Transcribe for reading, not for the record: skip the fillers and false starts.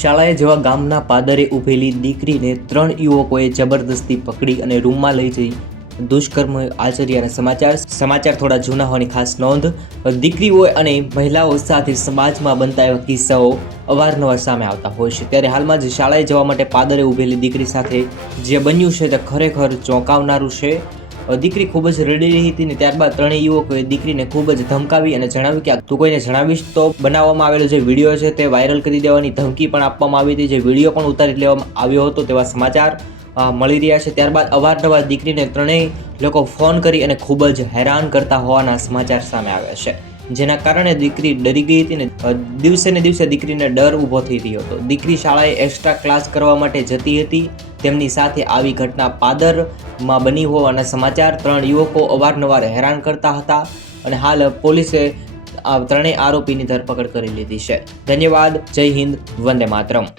શાળાએ જવા ગામના પાદરે ઊભેલી દીકરીને 3 યુવકોએ જબરદસ્તી પકડી અને રૂમમાં લઈ જઈ દુષ્કર્મ આચર્યાના સમાચાર થોડા જૂના હોવાની ખાસ નોંધ। દીકરીઓ અને મહિલાઓ સાથે સમાજમાં બનતા એવા કિસ્સાઓ અવારનવાર સામે આવતા હોય છે, ત્યારે હાલમાં જ શાળાએ જવા માટે પાદરે ઊભેલી દીકરી સાથે જે બન્યું છે તે ખરેખર ચોંકાવનારું છે। દીકરી ખૂબ જ રડી રહી હતી ને ત્યારબાદ ત્રણેય યુવકોએ દીકરીને ખૂબ જ ધમકાવી અને જણાવ્યું કે તું કોઈને જણાવીશ તો બનાવવામાં આવેલો જે વિડીયો છે તે વાયરલ કરી દેવાની ધમકી પણ આપવામાં આવી હતી, જે વિડીયો પણ ઉતારી લેવામાં આવ્યો હતો તેવા સમાચાર મળી રહ્યા છે। ત્યારબાદ અવારનવાર દીકરીને ત્રણેય લોકો ફોન કરી અને ખૂબ જ હેરાન કરતા હોવાના સમાચાર સામે આવ્યા છે, જેના કારણે દીકરી ડરી ગઈ હતી ને દિવસે ને દિવસે દીકરીને ડર ઊભો થઈ રહ્યો હતો। દીકરી શાળાએ એક્સ્ટ્રા ક્લાસ કરવા માટે જતી હતી, તેમની સાથે આવી ઘટના પાદરમાં બની હોવાના સમાચાર। 3 યુવકો અવારનવાર હેરાન કરતા હતા અને હાલ પોલીસે ત્રણેય આરોપીની ધરપકડ કરી લીધી છે। ધન્યવાદ। જય હિન્દ, વંદે માતરમ।